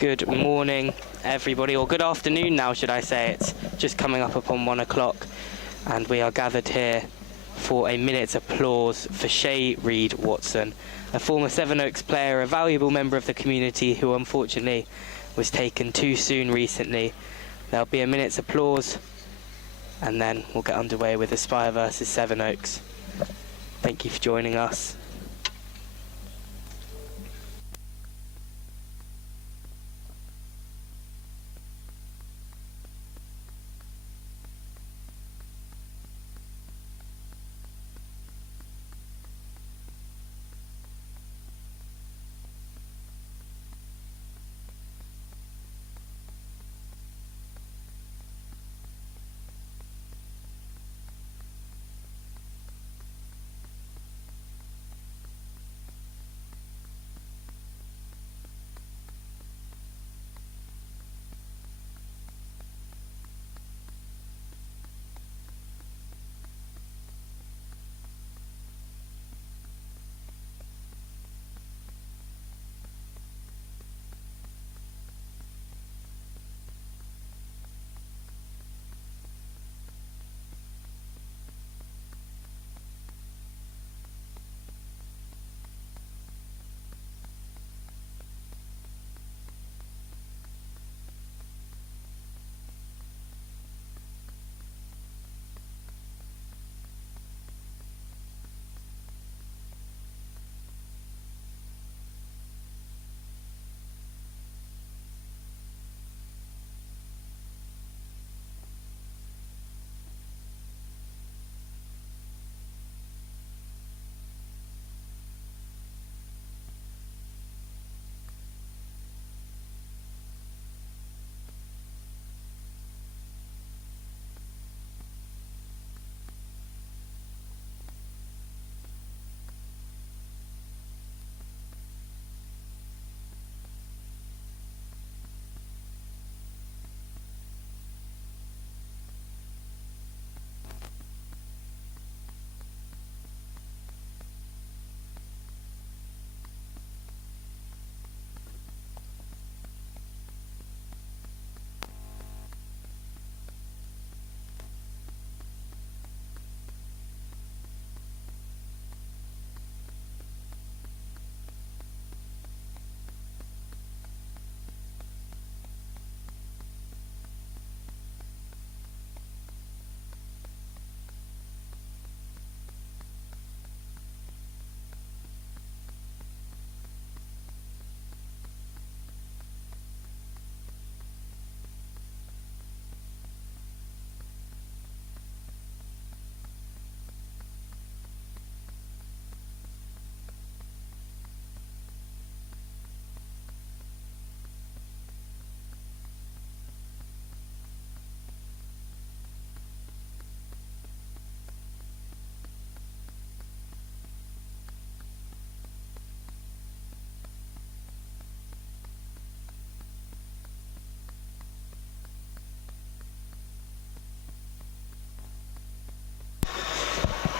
Good morning, everybody, or good afternoon now, should I say. It's just coming up upon 1 o'clock, and we are gathered here for a minute's applause for Shay Reid-Watson, a former Sevenoaks player, a valuable member of the community who unfortunately was taken too soon recently. There'll be a minute's applause, and then we'll get underway with Aspire versus Sevenoaks. Thank you for joining us.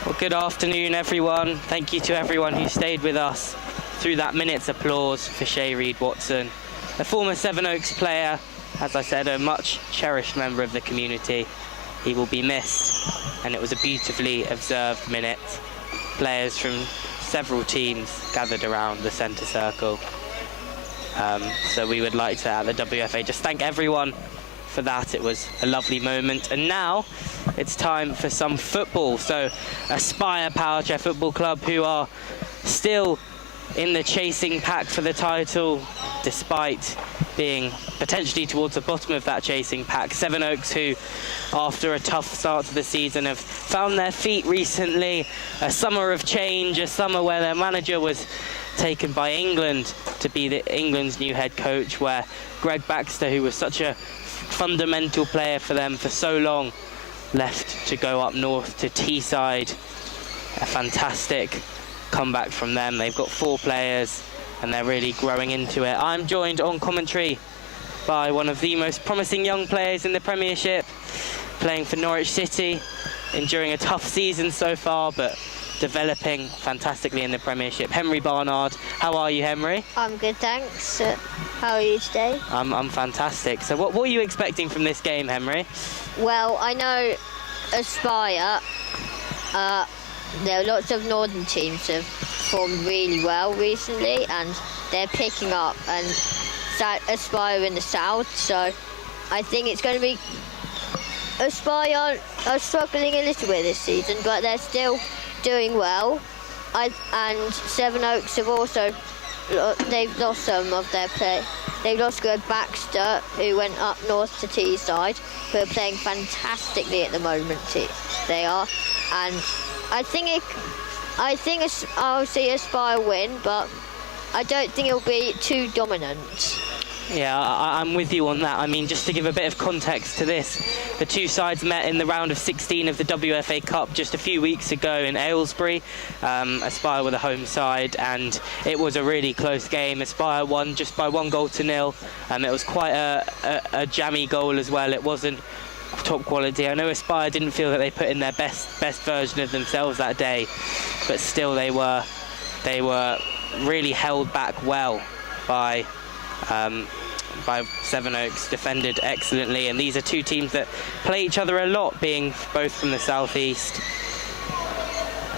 Well, good afternoon, everyone. Thank you to everyone who stayed with us through that minute's applause for Shay Reid-Watson, a former Sevenoaks player, as I said, a much cherished member of the community. He will be missed, and it was a beautifully observed minute. Players from several teams gathered around the centre circle. So we would like to, at the WFA, just thank everyone for that. It was a lovely moment, and now it's time for some football. So Aspire Power Chair Football Club, who are still in the chasing pack for the title despite being potentially towards the bottom of that chasing pack. Sevenoaks, who after a tough start to the season have found their feet recently. A summer of change, a summer where their manager was taken by England to be England's new head coach, where Greg Baxter, who was such a fundamental player for them for so long, left to go up north to Teesside. A fantastic comeback from them. They've got 4 players and they're really growing into it. I'm joined on commentary by one of the most promising young players in the Premiership, playing for Norwich City, enduring a tough season so far, but developing fantastically in the Premiership. Henry Barnard, how are you, Henry? I'm good, thanks. How are you today? I'm fantastic. So what were you expecting from this game, Henry? Well, I know Aspire, there are lots of northern teams have performed really well recently, and they're picking up, and Aspire in the south, so I think it's going to be... Aspire are struggling a little bit this season, but they're still doing well. And Sevenoaks have also... They've lost some of their play. They've lost Greg Baxter, who went up north to Teesside, who are playing fantastically at the moment. They are. And I think I'll see Aspire win, but I don't think it'll be too dominant. Yeah, I'm with you on that. I mean, just to give a bit of context to this, the two sides met in the round of 16 of the WFA Cup just a few weeks ago in Aylesbury. Aspire were the home side, and it was a really close game. Aspire won just by 1-0. It was quite a jammy goal as well. It wasn't top quality. I know Aspire didn't feel that they put in their best version of themselves that day, but still they were really held back well by Sevenoaks, defended excellently, and these are two teams that play each other a lot, being both from the southeast.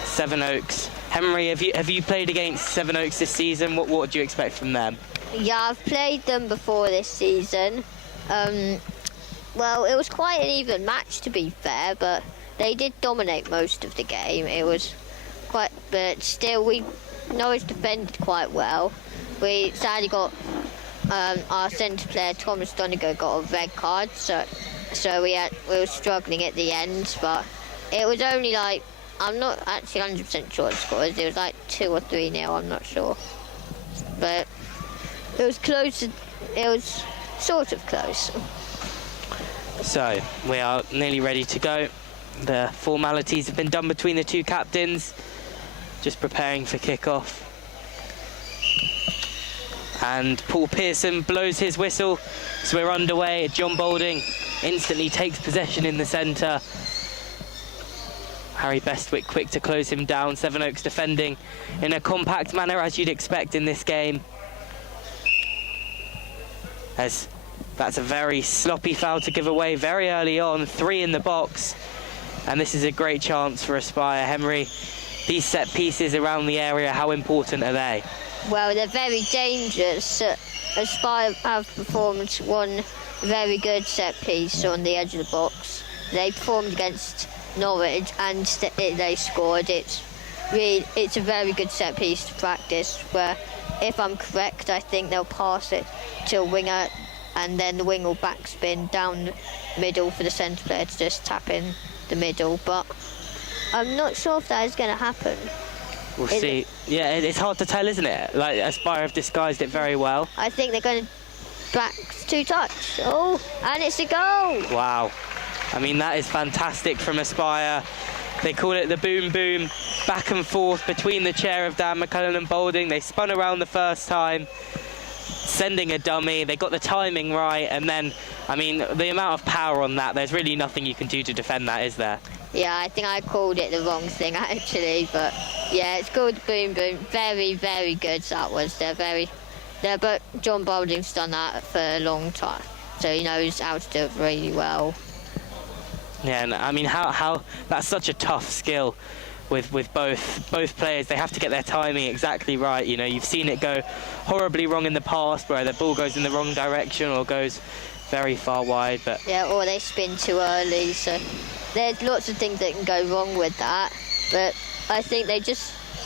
Sevenoaks, Henry, have you played against Sevenoaks this season? What do you expect from them? Yeah, I've played them before this season. Well, it was quite an even match, to be fair, but they did dominate most of the game. It was quite, but still, Norwich defended quite well. We sadly got our centre player Thomas Donegal got a red card, so we were struggling at the end. But it was only like, I'm not actually 100% sure the scores. It was like 2 or 3-0. I'm not sure, but it was close. It was sort of close. So we are nearly ready to go. The formalities have been done between the two captains, just preparing for kick-off. And Paul Pearson blows his whistle, so we're underway. John Boulding instantly takes possession in the centre. Harry Bestwick quick to close him down. Sevenoaks defending in a compact manner, as you'd expect in this game. As that's a very sloppy foul to give away very early on, 3 in the box. And this is a great chance for Aspire. Henry, these set pieces around the area, how important are they? Well, they're very dangerous. Aspire have performed one very good set piece on the edge of the box. They performed against Norwich and they scored. It's a very good set piece to practice, where, if I'm correct, I think they'll pass it to a winger, and then the wing will backspin down the middle for the centre player to just tap in the middle. But I'm not sure if that is going to happen. We'll see. Yeah, it's hard to tell, isn't it? Like, Aspire have disguised it very well. I think they're going to back to touch. Oh, and it's a goal! Wow. I mean, that is fantastic from Aspire. They call it the boom boom, back and forth between the chair of Dan McCullen and Boulding. They spun around the first time, sending a dummy. They got the timing right, and then, I mean, the amount of power on that, there's really nothing you can do to defend that, is there? Yeah, I think I called it the wrong thing, actually, but yeah, it's called boom boom. Very, very good that was. But John Boulding's done that for a long time, so he knows how to do it really well. Yeah, and I mean, how that's such a tough skill with both players. They have to get their timing exactly right. You know, you've seen it go horribly wrong in the past, where the ball goes in the wrong direction or goes very far wide. But yeah, or they spin too early. So there's lots of things that can go wrong with that. But I think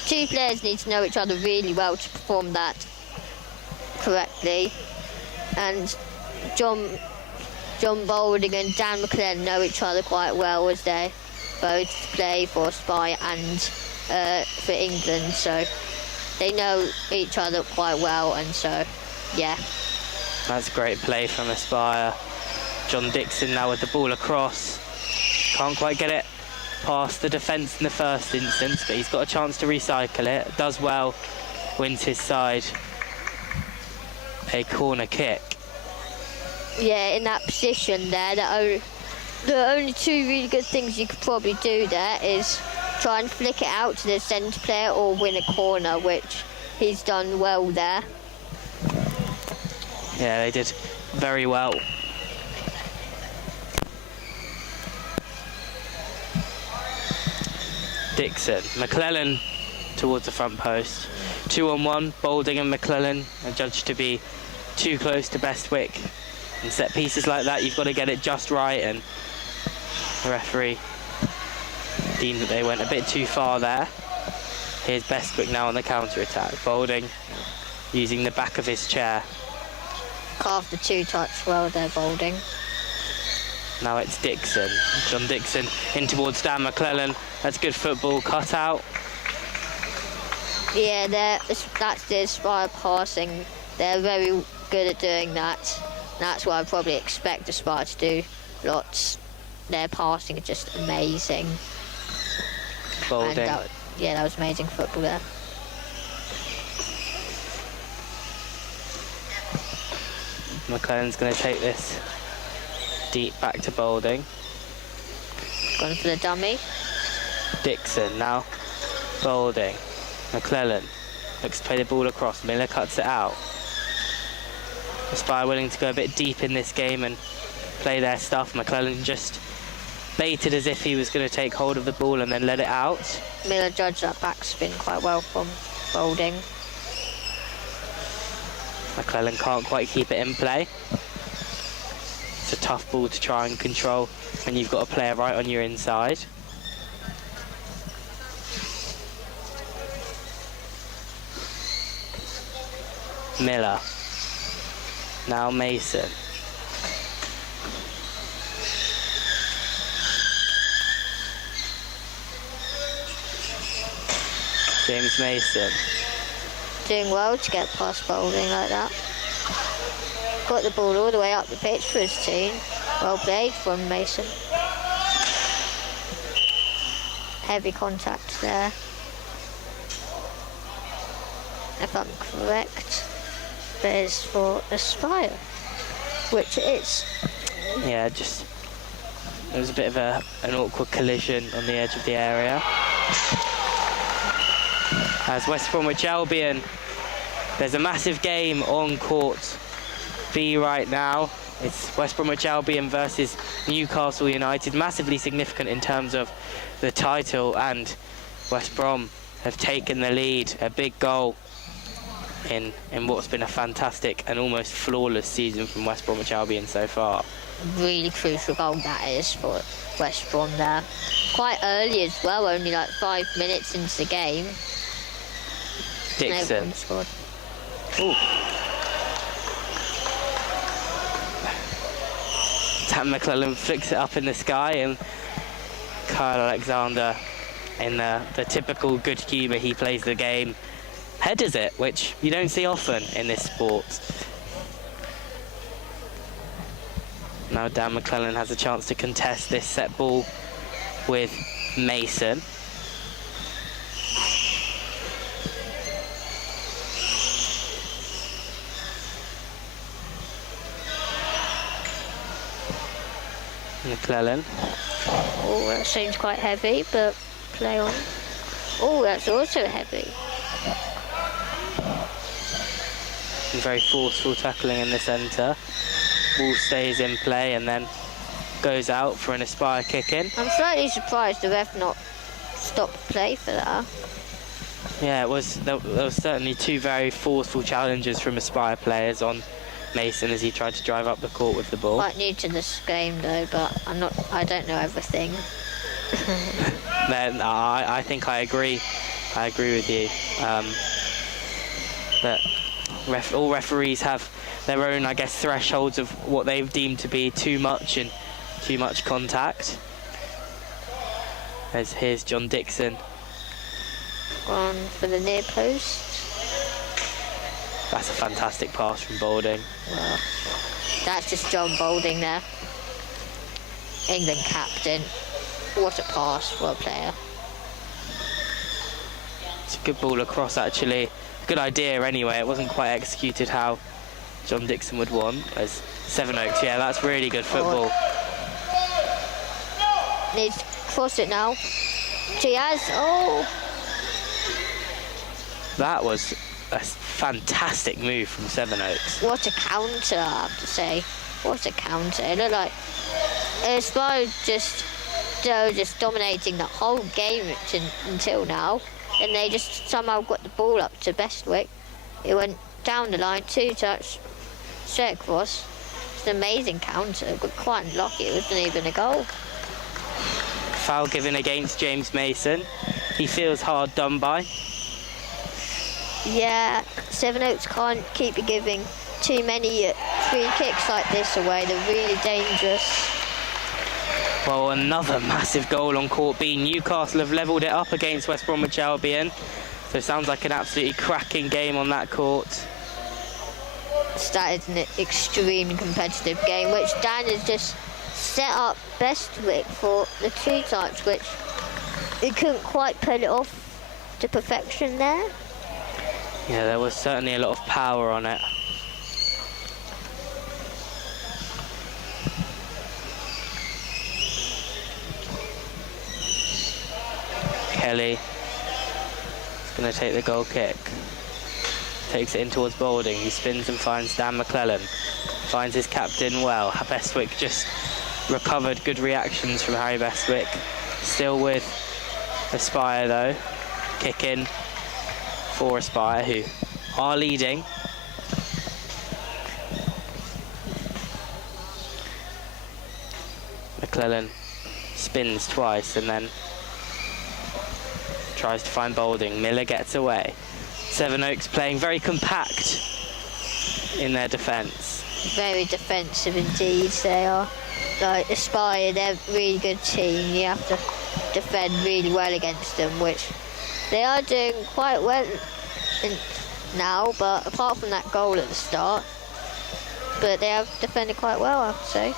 two players need to know each other really well to perform that correctly. And John Boulding and Dan McClellan know each other quite well, as they both play for Aspire and for England, so they know each other quite well, and so yeah. That's great play from Aspire. John Dixon now with the ball across. Can't quite get it past the defence in the first instance, but he's got a chance to recycle it. Does well, wins his side a corner kick. Yeah, in that position there, the only two really good things you could probably do there is try and flick it out to the centre player or win a corner, which he's done well there. Yeah, they did very well. Dixon, McClellan towards the front post. 2-on-1, Boulding and McClellan are judged to be too close to Bestwick. In set pieces like that, you've got to get it just right, and the referee deemed that they went a bit too far there. Here's Bestwick now on the counter-attack. Boulding using the back of his chair. Carved the two-touch well there, Boulding. Now it's Dixon. John Dixon in towards Dan McClellan. That's good football, cut out. Yeah, that's the Aspire passing. They're very good at doing that. That's what I probably expect Aspire to do lots. Their passing is just amazing. Boulding. That was amazing football there. McClellan's going to take this deep back to Boulding. Gone for the dummy. Dixon now. Boulding. McClellan looks to play the ball across. Miller cuts it out. Aspire willing to go a bit deep in this game and play their stuff. McClellan just baited as if he was going to take hold of the ball and then let it out. Miller judged that backspin quite well from Boulding. McClellan can't quite keep it in play. It's a tough ball to try and control when you've got a player right on your inside. Miller. Now Mason. James Mason. Doing well to get past Boulding like that. Got the ball all the way up the pitch for his team. Well played from Mason. Heavy contact there. If I'm correct, there's for Aspire, which it is. Yeah, just there was a bit of an awkward collision on the edge of the area. As West Bromwich Albion, there's a massive game on court B right now. It's West Bromwich Albion versus Newcastle United, massively significant in terms of the title, and West Brom have taken the lead. A big goal in what's been a fantastic and almost flawless season from West Bromwich Albion so far. Really crucial goal that is for West Brom there. Quite early as well, only like 5 minutes into the game. Dixon. Scored. Ooh. Dan McClellan flicks it up in the sky, and Kyle Alexander, in the typical good humour he plays the game, headers it, which you don't see often in this sport. Now Dan McClellan has a chance to contest this set ball with Mason. McClellan. Oh, that seems quite heavy, but play on. Oh, that's also heavy. Very forceful tackling in the centre. Ball stays in play and then goes out for an Aspire kick-in. I'm slightly surprised the ref not stopped play for that. Yeah, there was certainly two very forceful challenges from Aspire players on Mason as he tried to drive up the court with the ball. Quite new to this game though, but I don't know everything. Then I think I agree. I agree with you. That all referees have their own, I guess, thresholds of what they've deemed to be too much and too much contact. Here's John Dixon. On for the near post. That's a fantastic pass from Boulding. Well, that's just John Boulding there. England captain. What a pass for a player. It's a good ball across, actually. Good idea anyway. It wasn't quite executed how John Dixon would want. As Sevenoaks, yeah, that's really good football. Needs to cross it now. She has. Oh. That was a fantastic move from Sevenoaks. What a counter, I have to say. What a counter. It looked like Aspire just dominating the whole game until now. And they just somehow got the ball up to Bestwick. It went down the line, 2-touch, straight across. It's an amazing counter, but quite unlucky. It wasn't even a goal. Foul given against James Mason. He feels hard done by. Yeah, Sevenoaks can't keep giving too many free kicks like this away. They're really dangerous. Well, another massive goal on Court B. Newcastle have levelled it up against West Bromwich Albion. So it sounds like an absolutely cracking game on that court. That is an extremely competitive game, which Dan has just set up Bestwick for the 2-touch, which he couldn't quite pull it off to perfection there. Yeah, there was certainly a lot of power on it. Kelly is going to take the goal kick. Takes it in towards Boulding. He spins and finds Dan McClellan. Finds his captain well. Bestwick just recovered good reactions from Harry Bestwick. Still with Aspire though. Kick in for Aspire, who are leading. McClellan spins twice and then tries to find Boulding. Miller gets away. Sevenoaks playing very compact in their defence. Very defensive indeed, they are. Like Aspire, they're a really good team. You have to defend really well against them, which they are doing quite well now, but apart from that goal at the start, but they have defended quite well, I have to say.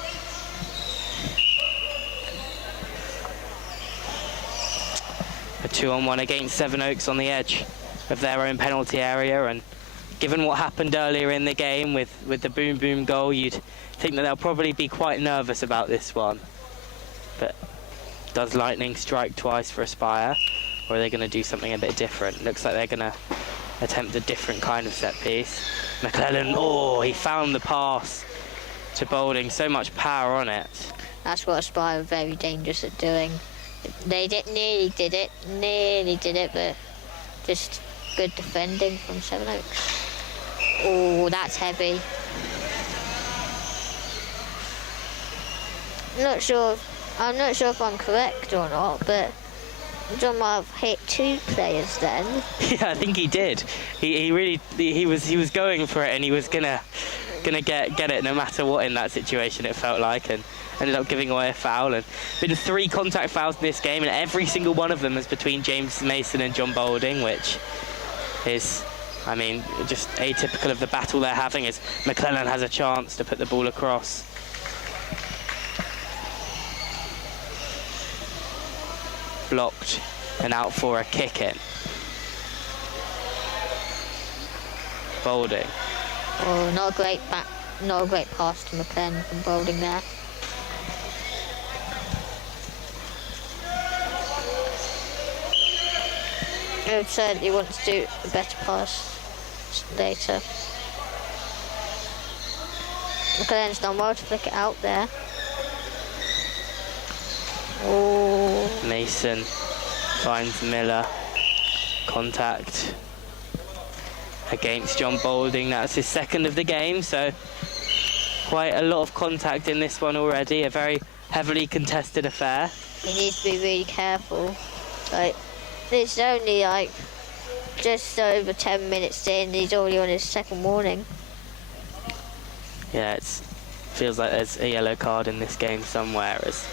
A 2-on-1 against Sevenoaks on the edge of their own penalty area, and given what happened earlier in the game with the boom goal, you'd think that they'll probably be quite nervous about this one. But does Lightning strike twice for Aspire, or are they going to do something a bit different? Looks like they're going to attempt a different kind of set piece. McClellan, oh, he found the pass to Boulding, so much power on it. That's what Aspire are very dangerous at doing. They nearly did it, but just good defending from Sevenoaks. Oh, that's heavy. I'm not sure if I'm correct or not, but John might have hit 2 players then. Yeah, I think he did. He was going for it, and he was gonna get it no matter what in that situation, it felt like, and ended up giving away a foul. And been 3 contact fouls in this game, and every single one of them is between James Mason and John Boulding, which is, I mean, just atypical of the battle they're having, as McClellan has a chance to put the ball across. Blocked and out for a kick in. Boulding. Oh, not a great pass to McClellan from Boulding there. I certainly want to do a better pass later. McClellan's done well to flick it out there. Oh. Mason finds Miller. Contact against John Boulding. That's his second of the game, so quite a lot of contact in this one already. A very heavily contested affair. He needs to be really careful. Like, it's only like just over 10 minutes in, he's already on his second warning. Yeah, it feels like there's a yellow card in this game somewhere as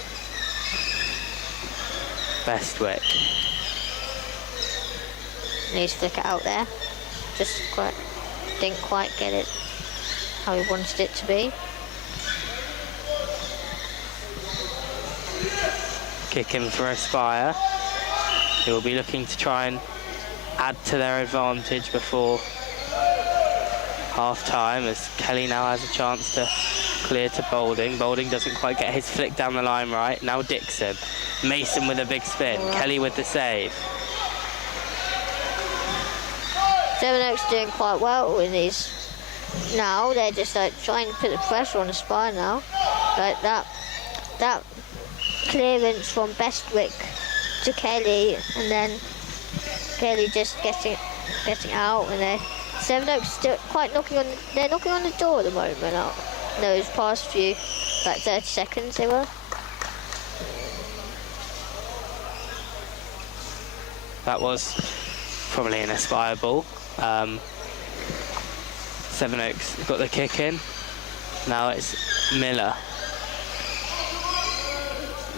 Bestwick. Needs to flick it out there. Didn't quite get it how he wanted it to be. Kick in for Aspire. He will be looking to try and add to their advantage before half-time, as Kelly now has a chance to clear to Boulding. Boulding doesn't quite get his flick down the line right. Now Dixon. Mason with a big spin. Kelly with the save. Sevenoaks doing quite well with these. Now they're just like trying to put the pressure on the Spire now. Like that clearance from Bestwick to Kelly, and then Kelly just getting out, and then Sevenoaks still quite knocking on the door at the moment. Those past few, like 30 seconds they were. That was probably an Aspire ball. Sevenoaks got the kick in. Now it's Miller.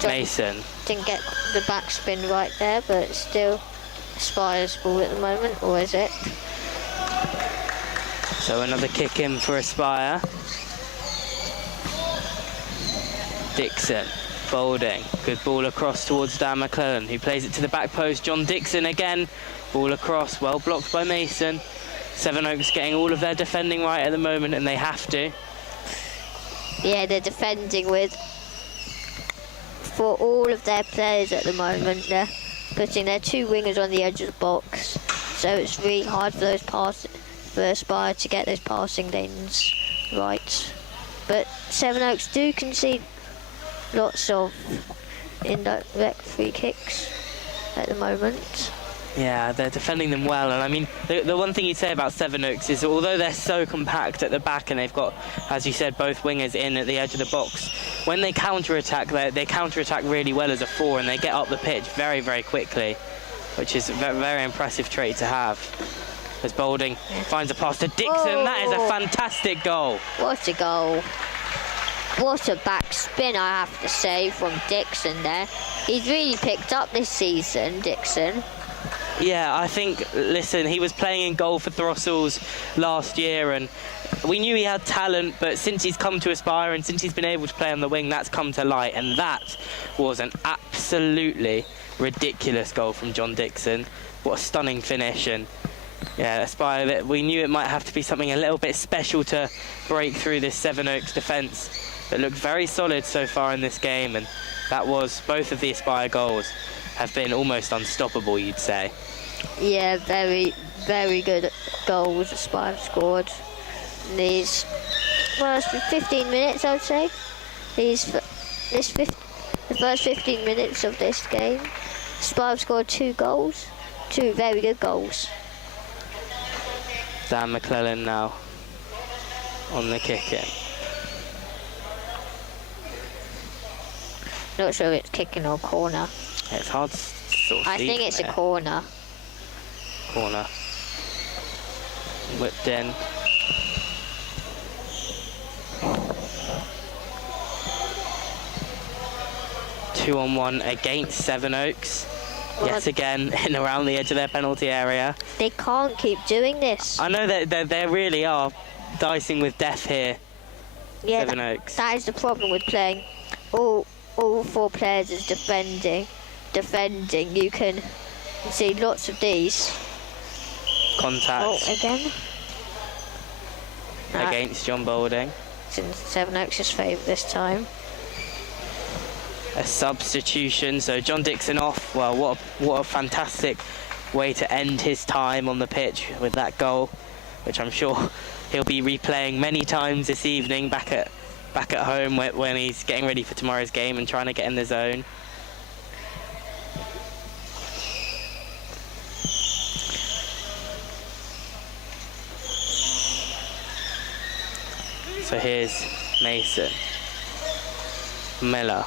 Mason. Didn't get the backspin right there, but it's still Aspire's ball at the moment, or is it? So another kick in for Aspire. Dixon, Boulding, good ball across towards Dan McClellan, who plays it to the back post. John Dixon again, ball across, well blocked by Mason. Sevenoaks getting all of their defending right at the moment, and they have to. Yeah, they're defending for all of their players at the moment. They're putting their two wingers on the edge of the box, so it's really hard for Aspire to get those passing lanes right. But Sevenoaks do concede lots of indirect free kicks at the moment. Yeah, they're defending them well, and I mean, the one thing you'd say about Sevenoaks is although they're so compact at the back and they've got, as you said, both wingers in at the edge of the box, when they counter-attack, they counter-attack really well as a four, and they get up the pitch very, very quickly, which is a very impressive trait to have. As Boulding finds a pass to Dixon, that is a fantastic goal. What a goal. What a back spin, I have to say, from Dixon there. He's really picked up this season, Dixon. Yeah, I think, listen, he was playing in goal for Throssell's last year, and we knew he had talent, but since he's come to Aspire and since he's been able to play on the wing, that's come to light, and that was an absolutely ridiculous goal from John Dixon. What a stunning finish, and yeah, Aspire, we knew it might have to be something a little bit special to break through this Sevenoaks defence that looked very solid so far in this game, and that was, both of the Aspire goals have been almost unstoppable, you'd say. Yeah, very, very good goals Aspire scored in these first 15 minutes, I would say. The first 15 minutes of this game, Aspire scored 2 goals, 2 very good goals. Dan McClellan now on the kick-in. Not sure if it's kicking or corner. It's hard to sort of I think it's a corner. Corner. Whipped in. Two on one against Sevenoaks. Yet again, in around the edge of their penalty area. They can't keep doing this. I know that they really are dicing with death here. Yeah, Sevenoaks. that is the problem with playing all 4 players is defending. You can see lots of these. Contact. Oh, again. Against John Boulding. It's in Sevenoaks' favour this time. A substitution, so John Dixon off. Well, what a fantastic way to end his time on the pitch with that goal, which I'm sure he'll be replaying many times this evening back at home when he's getting ready for tomorrow's game and trying to get in the zone. So here's Mason, Miller,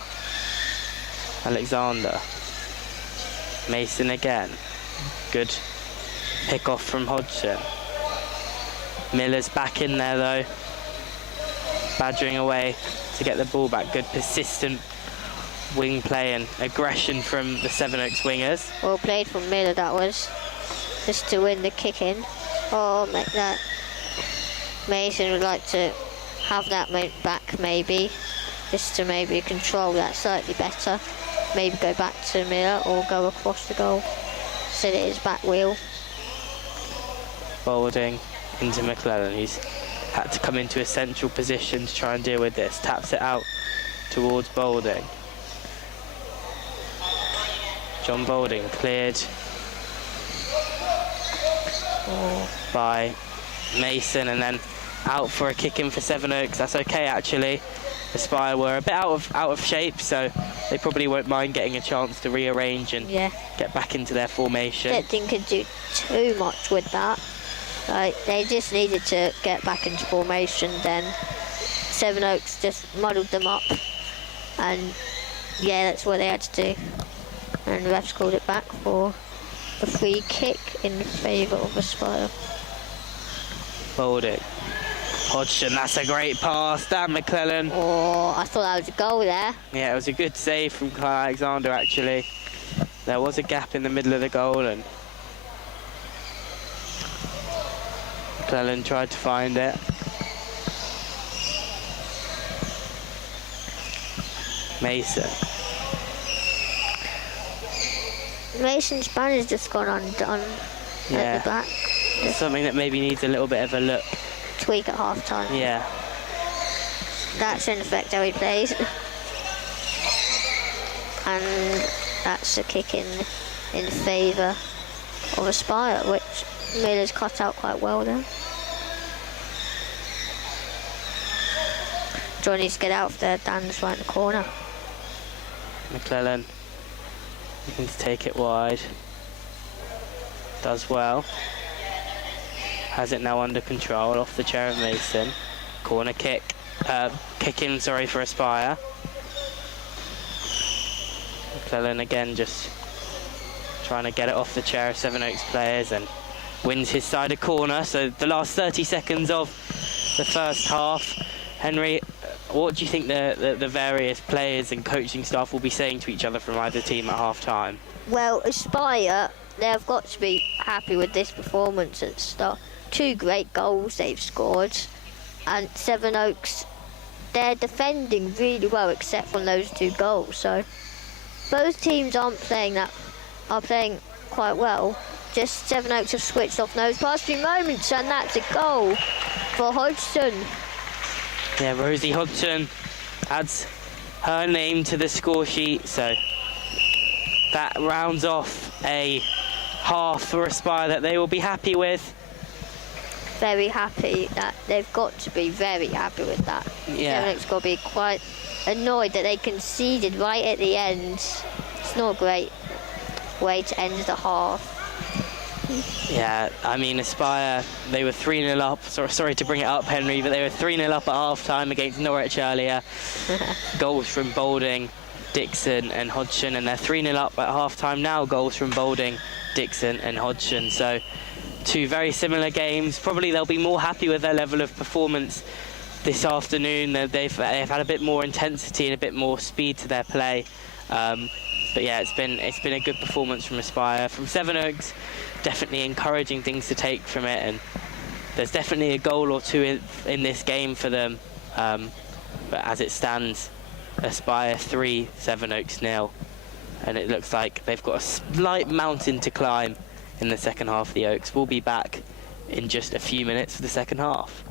Alexander, Mason again. Good pick off from Hodgson. Miller's back in there though, badgering away to get the ball back. Good persistent wing play and aggression from the Sevenoaks wingers. Well played from Miller, that was. Just to win the kick in. Oh, make that. Mason would like to have that back maybe, just to maybe control that slightly better. Maybe go back to Miller or go across the goal. Sit at his back wheel. Boulding into McClellan. He's had to come into a central position to try and deal with this. Taps it out towards Boulding. John Boulding cleared by Mason, and then out for a kick in for Sevenoaks. That's okay actually. Aspire were a bit out of shape, so they probably won't mind getting a chance to rearrange and get back into their formation. Didn't think could do too much with that. Like, they just needed to get back into formation, then Sevenoaks just muddled them up, and yeah, that's what they had to do. And the refs called it back for a free kick in favour of Aspire. Boulding. Hodgson, that's a great pass. Dan McClellan. Oh, I thought that was a goal there. Yeah, it was a good save from Kyle Alexander, actually. There was a gap in the middle of the goal, and McClellan tried to find it. Mason. Mason's banner's just gone undone at the back. Something that maybe needs a little bit of a look. Tweak at half time. Yeah. That's in effect how he plays. And that's a kick in favour of Aspire, which Miller's cut out quite well there. John needs to get out of there. Dan's right in the corner. McClellan looking to take it wide. Does well. Has it now under control off the chair of Mason. Corner kick. Kick in, sorry, for Aspire. McClellan again just trying to get it off the chair of Sevenoaks players and wins his side a corner. So the last 30 seconds of the first half. Henry, what do you think the various players and coaching staff will be saying to each other from either team at half time? Well, Aspire, they've got to be happy with this performance at the start. 2 great goals they've scored, and Sevenoaks, they're defending really well except from those 2 goals. So both teams are playing quite well. Just Sevenoaks have switched off those past few moments, and that's a goal for Hodgson. Yeah, Rosie Hodgson adds her name to the score sheet, so that rounds off a half for Aspire that they will be happy with. Very happy. That they've got to be very happy with that. Yeah. Sevenoaks got to be quite annoyed that they conceded right at the end. It's not a great way to end the half. Yeah, I mean, Aspire, they were 3-0 up. Sorry to bring it up, Henry, but they were 3-0 up at half-time against Norwich earlier. Goals from Boulding, Dixon and Hodgson, and they're 3-0 up at half-time now. Goals from Boulding, Dixon and Hodgson. So 2 very similar games. Probably they'll be more happy with their level of performance this afternoon. They've had a bit more intensity and a bit more speed to their play. But yeah, it's been a good performance from Aspire. From Sevenoaks, definitely encouraging things to take from it, and there's definitely a goal or 2 in this game for them. But as it stands, Aspire 3, Sevenoaks 0, and it looks like they've got a slight mountain to climb in the second half of the Oaks. We'll be back in just a few minutes for the second half.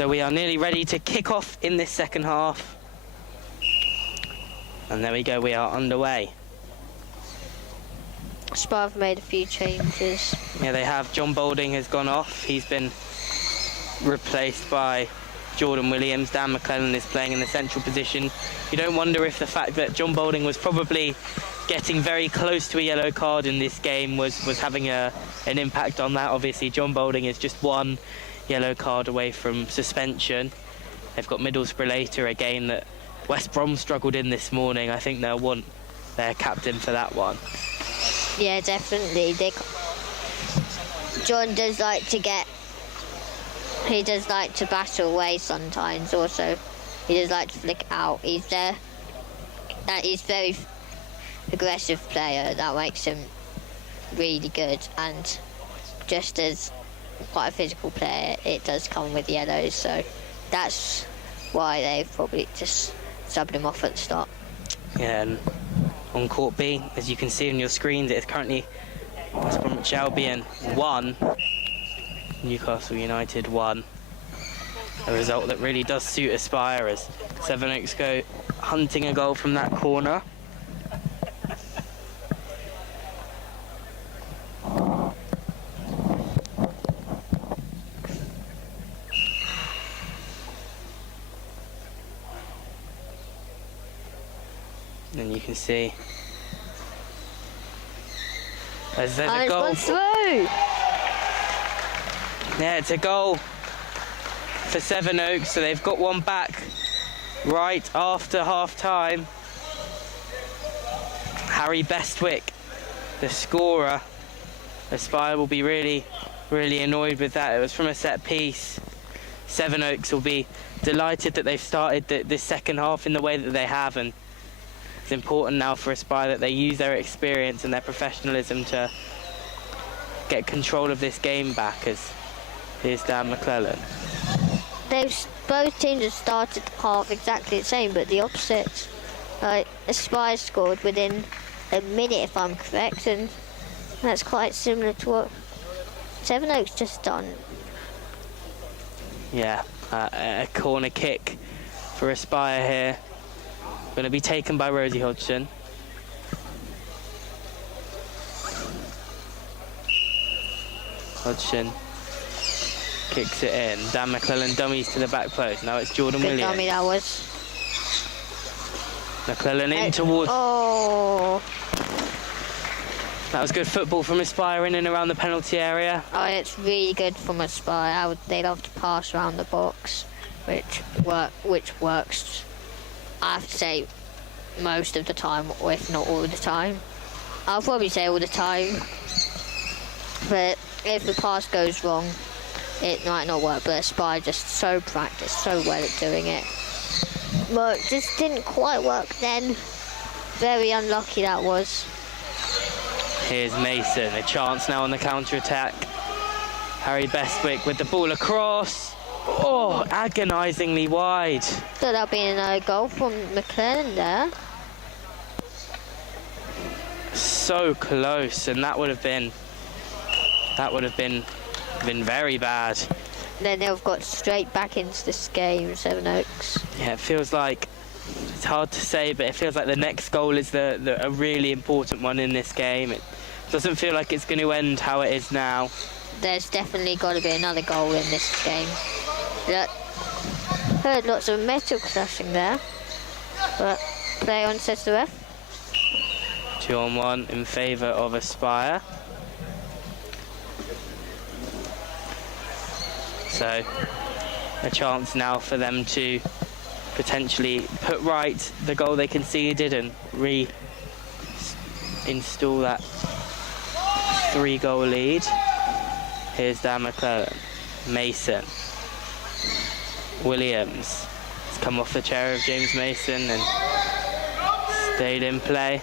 So we are nearly ready to kick off in this second half. And there we go, we are underway. Spire have made a few changes. Yeah, they have. John Boulding has gone off. He's been replaced by Jordan Williams. Dan McClellan is playing in the central position. You don't wonder if the fact that John Boulding was probably getting very close to a yellow card in this game was having an impact on that. Obviously, John Boulding is just one yellow card away from suspension. They've got Middlesbrough later, a game that West Brom struggled in this morning. I think they'll want their captain for that one. Yeah, definitely. John does like to he does like to battle away sometimes. Also, he does like to flick out. He's very aggressive player. That makes him really good. And just as quite a physical player, it does come with yellows. So that's why they've probably just subbed him off at the start. Yeah, and on Court B, as you can see on your screens, it is currently West Bromwich Albion 1, Newcastle United 1. A result that really does suit Aspire as Sevenoaks go hunting a goal from that corner. And you can see as there's a goal. It's gone through. Yeah, it's a goal for Sevenoaks, so they've got one back right after half-time. Harry Bestwick, the scorer. Aspire will be really annoyed with that. It was from a set piece. Sevenoaks will be delighted that they've started this second half in the way that they have, and it's important now for Aspire that they use their experience and their professionalism to get control of this game back, as here's Dan McClellan. Both teams have started the half exactly the same, but the opposite. Aspire scored within a minute, if I'm correct, and that's quite similar to what Sevenoaks just done. Yeah, a corner kick for Aspire here. Going to be taken by Rosie Hodgson. Hodgson kicks it in. Dan McClellan dummies to the back post. Now it's Jordan Good Williams. dummy that was. McClellan in towards. Oh. That was good football from Aspire in and around the penalty area. Oh, it's really good from Aspire. They love to pass around the box, which works. I have to say, most of the time, or if not all the time. I'll probably say all the time. But if the pass goes wrong, it might not work. But Aspire just so practiced, so well at doing it. But it just didn't quite work then. Very unlucky that was. Here's Mason, a chance now on the counter-attack. Harry Bestwick with the ball across. Oh, agonisingly wide. Thought that'd been a goal from McClellan there. So close, and that would have been very bad. Then they've got straight back into this game, Sevenoaks. Yeah, it feels like, it's hard to say, but it feels like the next goal is a really important one in this game. It doesn't feel like it's going to end how it is now. There's definitely got to be another goal in this game. Look, heard lots of metal clashing there, but play on, says the ref. 2-on-1 in favour of Aspire. So a chance now for them to potentially put right the goal they conceded and reinstall that 3-goal lead. Here's Dan McClellan, Mason, Williams. He's come off the chair of James Mason and stayed in play.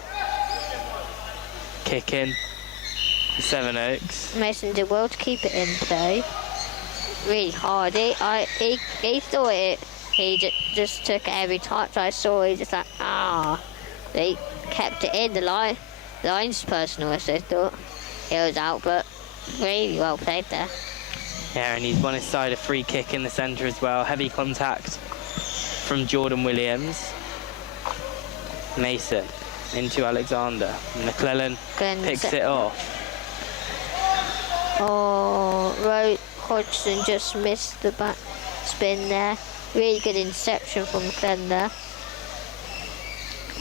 Kick in for Sevenoaks. Mason did well to keep it in play. Really hard. He thought it. He just took every touch I saw. He just like They kept it in the linesperson. I thought he was out, but really well played there. Yeah, and he's won his side a free kick in the centre as well. Heavy contact from Jordan Williams. Mason into Alexander. McClellan picks it off. Oh, Hodgson just missed the back spin there. Really good interception from McClellan there.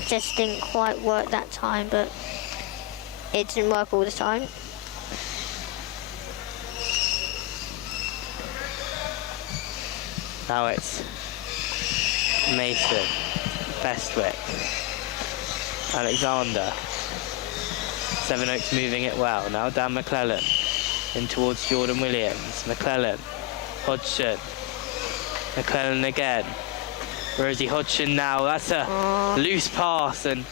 Just didn't quite work that time, but it didn't work all the time. Now it's Mason, Bestwick, Alexander. Sevenoaks moving it well. Now Dan McClellan in towards Jordan Williams. McClellan, Hodgson, McClellan again. Rosie Hodgson now. That's a loose pass and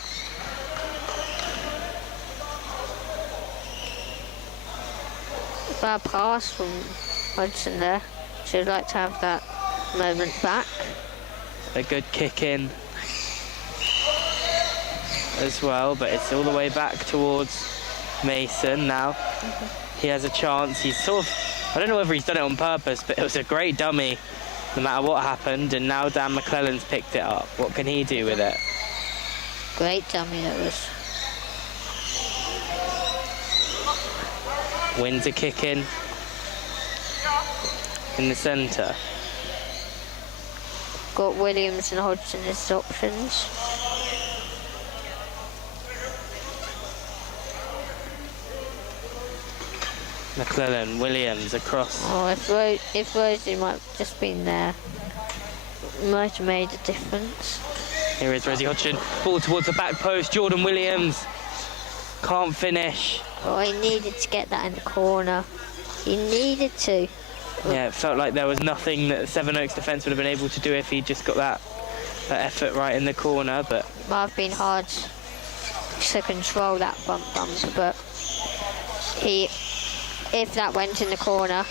bad pass from Hodgson there. Should like to have that moment back. A good kick in as well, but it's all the way back towards Mason now. He has a chance. He's sort of, I don't know whether he's done it on purpose, but it was a great dummy no matter what happened, and now Dan McClellan's picked it up. What can he do with it? Great dummy that was. Wins a kick in the centre. Got Williams and Hodgson as options. McClellan, Williams across. Oh, if Rosie might have just been there, might have made a difference. Here is Rosie Hodgson. Ball towards the back post. Jordan Williams can't finish. Oh, he needed to get that in the corner. He needed to. Yeah, it felt like there was nothing that Sevenoaks defence would have been able to do if he just got that effort right in the corner, but Might have been hard to control that bumper, but if that went in the corner,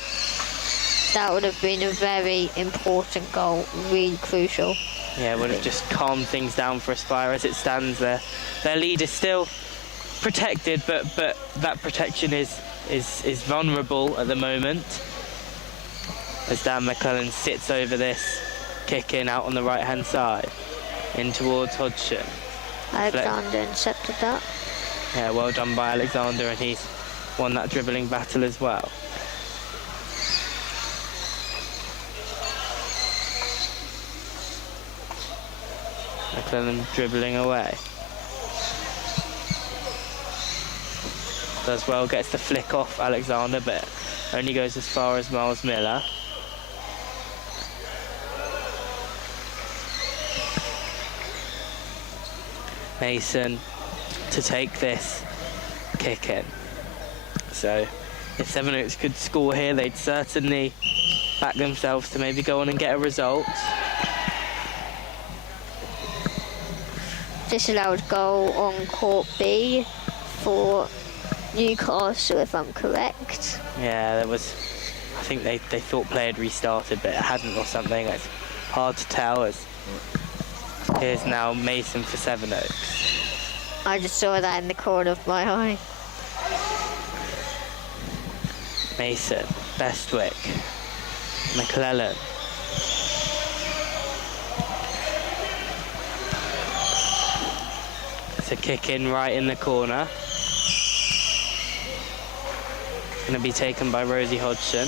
that would have been a very important goal, really crucial. yeah, it would have just calmed things down for Aspire as it stands there. Their lead is still protected, but that protection is vulnerable at the moment. As Dan McClellan sits over this kick in out on the right hand side in towards Hodgson. Alexander intercepted that. Yeah, well done by Alexander, and he's won that dribbling battle as well. McClellan dribbling away. Does well, gets the flick off Alexander, but only goes as far as Miles Miller. Mason to take this kick in. So if Sevenoaks could score here, they'd certainly back themselves to maybe go on and get a result. Disallowed goal on court B for Newcastle, if I'm correct. Yeah, there was, I think they thought play had restarted, but it hadn't or something. It's hard to tell. As here's now Mason for Sevenoaks. I just saw that in the corner of my eye. Mason, Bestwick, McClellan. It's a kick in right in the corner. Going to be taken by Rosie Hodgson.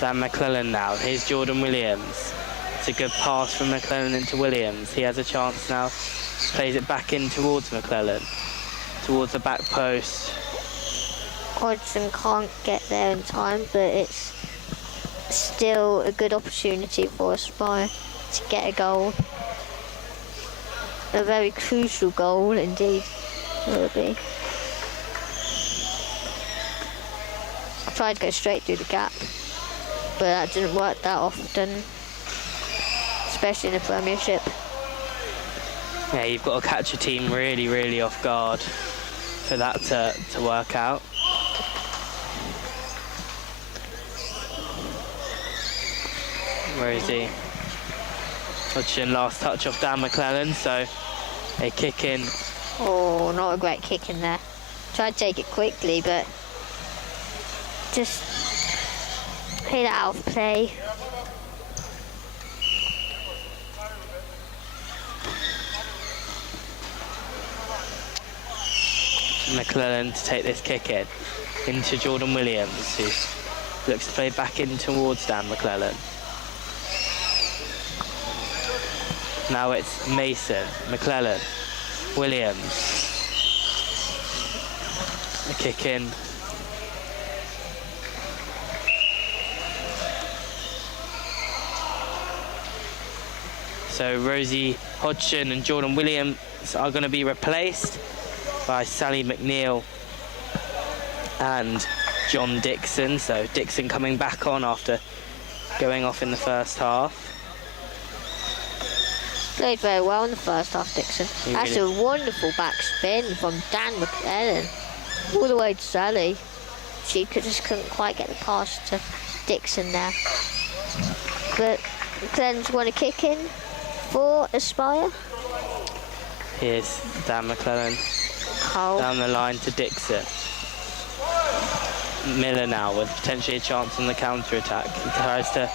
Dan McClellan now. Here's Jordan Williams. It's a good pass from McClellan into Williams. He has a chance now. Plays it back in towards McClellan. Towards the back post. Hodgson can't get there in time, but it's still a good opportunity for Aspire to get a goal. A very crucial goal indeed, it will be. I tried to go straight through the gap, but that didn't work that often, especially in the Premiership. Yeah, you've got to catch a team really, really off guard for that to work out. Where is he? Hodgson, last touch off Dan McClellan, so a kick in. Oh, not a great kick in there. Tried to take it quickly, but just hit it out of play. McClellan to take this kick in into Jordan Williams, who looks to play back in towards Dan McClellan. Now it's Mason, McClellan, Williams. A kick in. So Rosie Hodgson and Jordan Williams are going to be replaced by Sally McNeil and John Dixon. So Dixon coming back on after going off in the first half. Played very well in the first half, Dixon. That's a wonderful back spin from Dan McClellan all the way to Sally. She just couldn't quite get the pass to Dixon there. But McClellan's won a kick in for Aspire. Here's Dan McClellan down the line to Dixon. Miller now with potentially a chance on the counter-attack. He tries to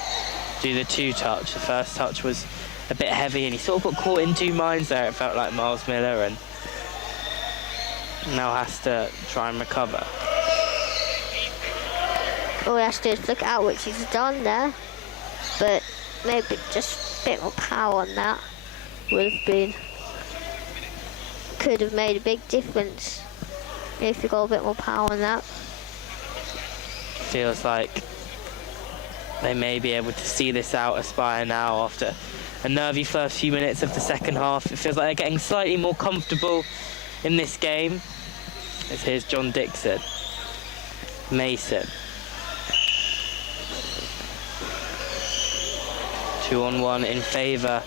do the two-touch. The first touch was a bit heavy and he sort of got caught in two minds there. It felt like Miles Miller, and now has to try and recover. All he has to do is look out, which he's done there. But maybe just a bit more power on that could have made a big difference if you got a bit more power on that. Feels like they may be able to see this out, Aspire, now after a nervy first few minutes of the second half. It feels like they're getting slightly more comfortable in this game. As here's John Dixon. Mason. 2-on-1 in favour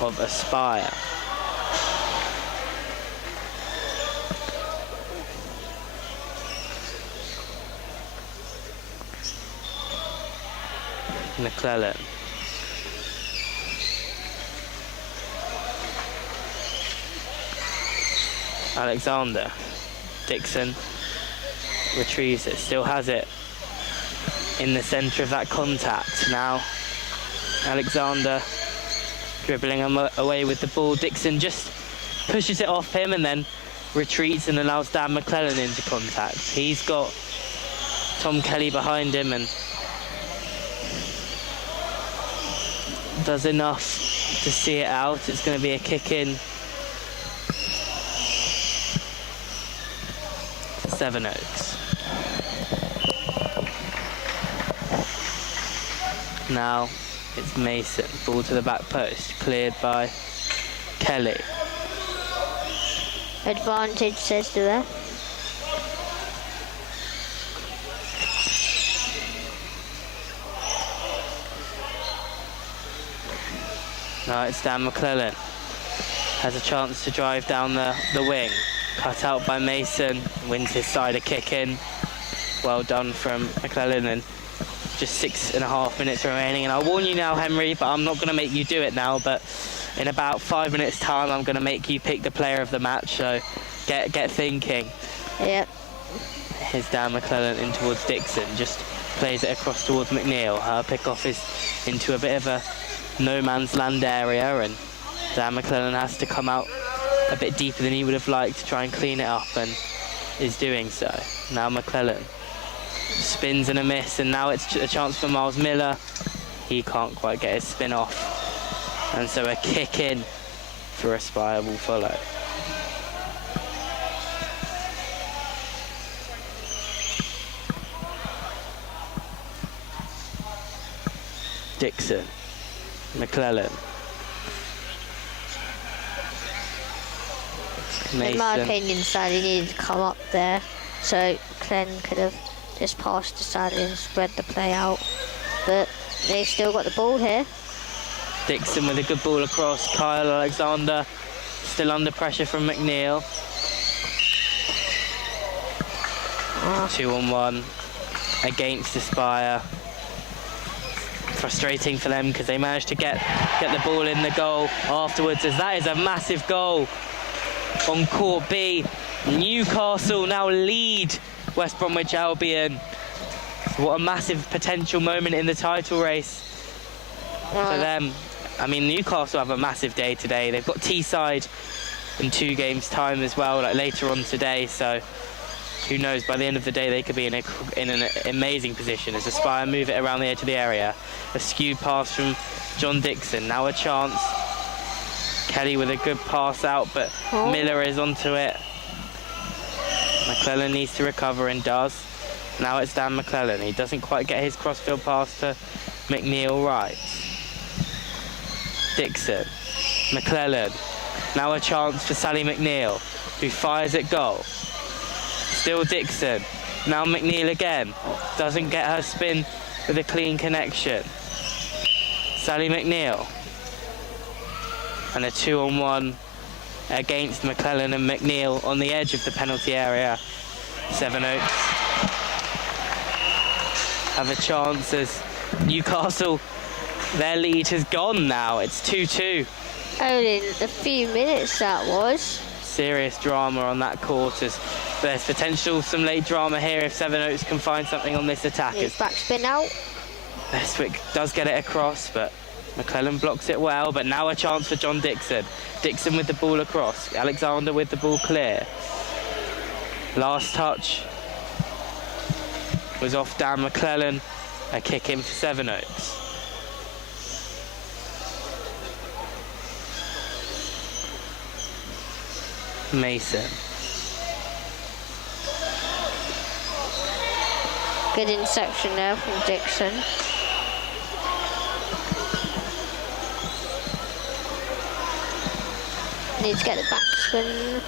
of Aspire. McClellan. Alexander. Dixon retrieves it, still has it in the centre of that contact. Now Alexander dribbling away with the ball. Dixon just pushes it off him and then retreats and allows Dan McClellan into contact. He's got Tom Kelly behind him and does enough to see it out. It's going to be a kick in for Sevenoaks. Now it's Mason, ball to the back post, cleared by Kelly. Advantage, says the ref. Now it's Dan McClellan. Has a chance to drive down the wing. Cut out by Mason. Wins his side a kick in. Well done from McClellan, and just 6.5 minutes remaining. And I'll warn you now, Henry, but I'm not going to make you do it now. But in about 5 minutes' time, I'm going to make you pick the player of the match. So get thinking. Yep. Here's Dan McClellan in towards Dixon. Just plays it across towards McNeil. Her pick-off is into a bit of a no man's land area, and Dan McClellan has to come out a bit deeper than he would have liked to try and clean it up, and is doing so. Now McClellan spins and a miss, and now it's a chance for Miles Miller. He can't quite get his spin off, and so a kick in for Aspire will follow. Dixon, McClellan, Mason. In my opinion, Sally needed to come up there, so Glenn could have just passed to Sally and spread the play out. But they've still got the ball here. Dixon with a good ball across. Kyle Alexander still under pressure from McNeil. 2-on-1 against Aspire. Frustrating for them because they managed to get the ball in the goal afterwards, as that is a massive goal on Court B. Newcastle now lead West Bromwich Albion. What a massive potential moment in the title race for them. I mean, Newcastle have a massive day today. They've got Teesside in 2 games' time as well, like later on today. So who knows? By the end of the day, they could be in an amazing position as Aspire move it around the edge of the area. A skewed pass from John Dixon. Now a chance. Kelly with a good pass out, but Miller is onto it. McClellan needs to recover and does. Now it's Dan McClellan. He doesn't quite get his crossfield pass to McNeil right. Dixon. McClellan. Now a chance for Sally McNeil, who fires at goal. Still Dixon. Now McNeil again. Doesn't get her spin with a clean connection. Sally McNeil. And a 2-on-1 against McClellan and McNeil on the edge of the penalty area. Sevenoaks have a chance as Newcastle, their lead has gone now. It's 2-2. Only a few minutes that was. Serious drama on that court as there's potential some late drama here if Sevenoaks can find something on this attack. It's backspin out. Bestwick does get it across, but McClellan blocks it well, but now a chance for John Dixon. Dixon with the ball across. Alexander with the ball clear. Last touch was off Dan McClellan. A kick in for Sevenoaks. Mason. Good interception there from Dixon. Need to get the backspin.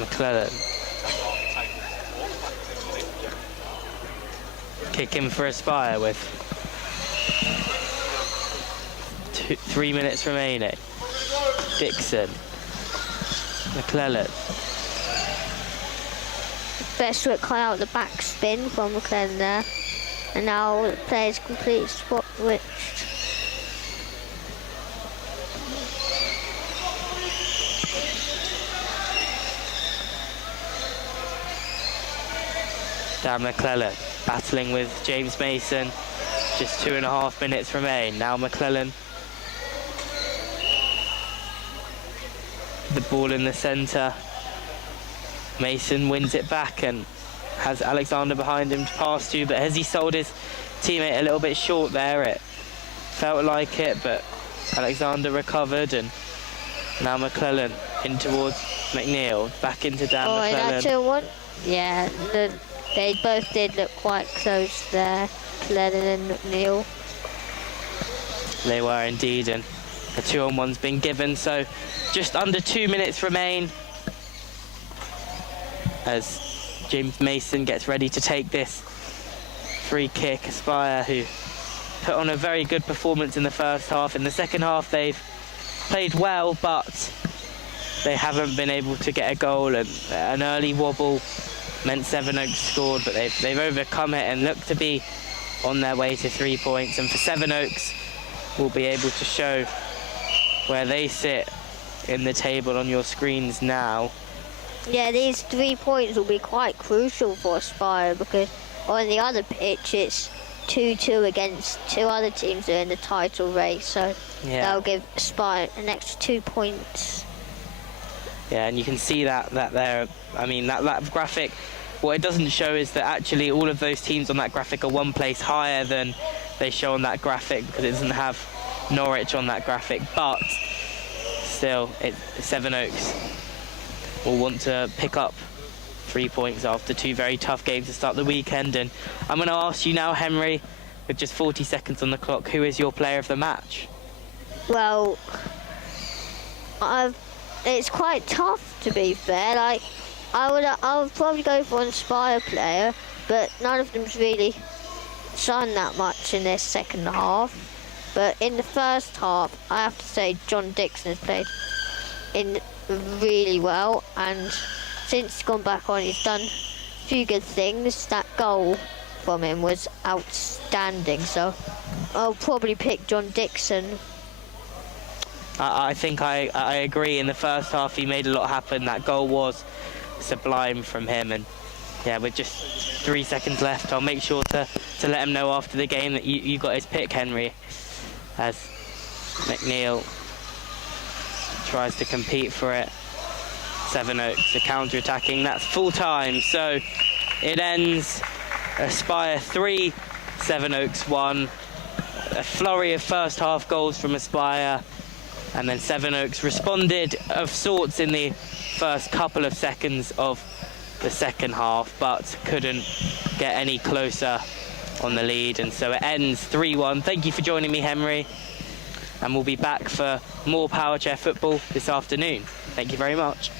McClellan. Kick in for Aspire with 3 minutes remaining. Dixon. McClellan. Bestwick cut out the backspin from McClellan there. And now the players complete spot switched. Dan McClellan battling with James Mason. Just 2.5 minutes remain. Now McClellan. The ball in the centre. Mason wins it back and has Alexander behind him to pass to, but has he sold his teammate a little bit short there? It felt like it, but Alexander recovered, and now McClellan in towards McNeil, back into Dan McClellan. That's a one. Yeah, they both did look quite close there, McClellan and McNeil. They were indeed, and a 2-on-1's been given, so just under 2 minutes remain as James Mason gets ready to take this free kick. Aspire, who put on a very good performance in the first half. In the second half, they've played well, but they haven't been able to get a goal, and an early wobble meant Sevenoaks scored, but they've overcome it and look to be on their way to 3 points. And for Sevenoaks, we'll be able to show where they sit in the table on your screens now. Yeah, these 3 points will be quite crucial for Aspire because on the other pitch it's 2-2 against 2 other teams that are in the title race, so they'll give Aspire an extra 2 points. Yeah, and you can see that there. I mean, that graphic, what it doesn't show is that actually all of those teams on that graphic are 1 place higher than they show on that graphic because it doesn't have Norwich on that graphic, but still, Sevenoaks will want to pick up 3 points after 2 very tough games to start the weekend. And I'm going to ask you now, Henry, with just 40 seconds on the clock, who is your player of the match? Well, it's quite tough, to be fair. Like, I would probably go for an Aspire player, but none of them's really done that much in their second half. But in the first half, I have to say John Dixon has played in really well, and since he's gone back on, he's done a few good things. That goal from him was outstanding, so I'll probably pick John Dixon. I think I agree. In the first half, he made a lot happen. That goal was sublime from him. And yeah, with just 3 seconds left, I'll make sure to let him know after the game that you got his pick, Henry. As McNeil tries to compete for it. Sevenoaks are counter-attacking. That's full time. So it ends Aspire 3, Sevenoaks 1. A flurry of first half goals from Aspire. And then Sevenoaks responded of sorts in the first couple of seconds of the second half, but couldn't get any closer on the lead. And so it ends 3-1. Thank you for joining me, Henry. And we'll be back for more Power Chair football this afternoon. Thank you very much.